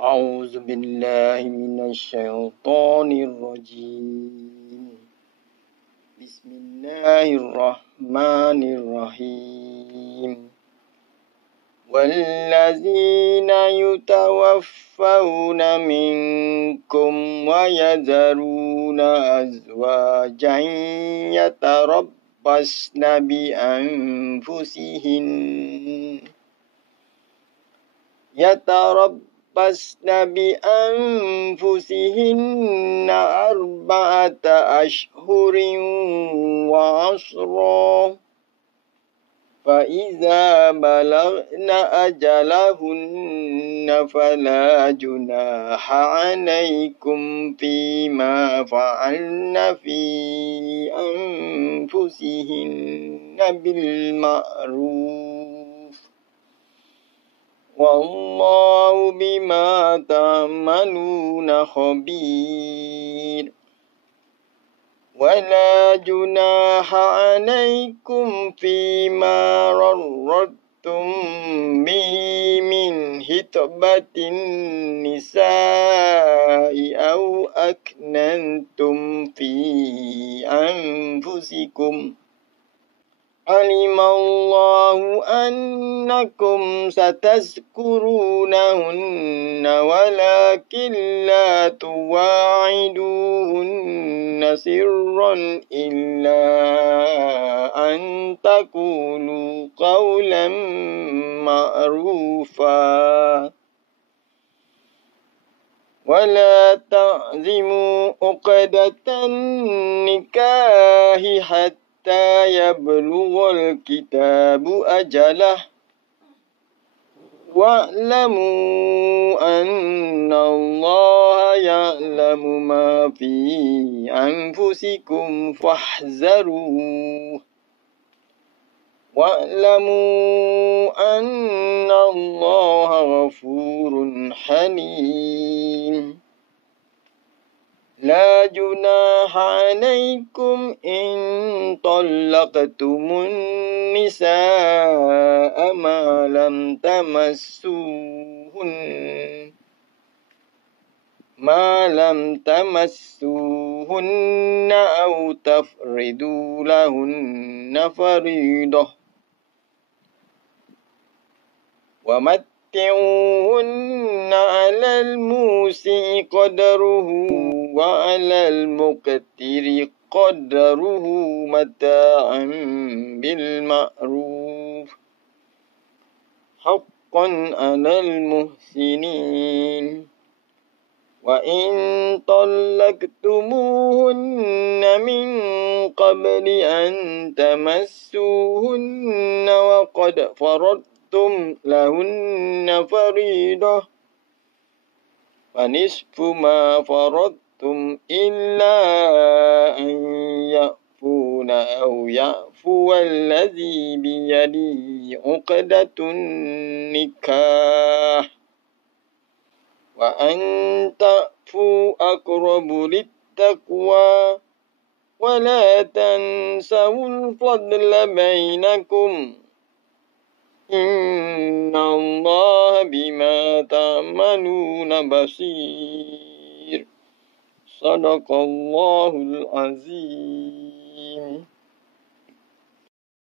أعوذ بالله من الشيطان الرجيم. بسم الله الرحمن الرحيم. والذين يتوفون منكم ويذرون أزواجا يتربصن بأنفسهن 4 أشهر وعشرا، فإذا بلغن أجلهن فلا جناح عليكم فيما فعلن في أنفسهن بالمعروف، والله بما تعملون خبير. ولا جناح عليكم فيما عرضتم به من خطبة النساء أو أكننتم في أنفسكم، علم الله أنكم ستذكرونهن ولكن لا تواعدوهن سرا إلا أن تقولوا قولا معروفا، ولا تعزموا عقدة النكاح حتى يبلغ الكتاب أجله، واعلموا أن الله يعلم ما في أنفسكم فاحذروه، واعلموا أن الله غفور حليم. لا جناح عليكم إن طلقتم النساء ما لم تمسوهن أو تفرضوا لهن فريضة، ومتعوهن على الموسع قدره وعلى المقتر قدره متاعا بالمعروف، حقا على المحسنين. وإن طلقتموهن من قبل أن تمسوهن وقد فرضتم لهن فريضة، فنصف ما فرضتم إلا أن يعفون أو يعفو الذي بيده عقدة النكاح، وأن تعفوا أقرب للتقوى، ولا تنسوا الفضل بينكم، إن الله بما تعملون بصير. صدق الله العظيم.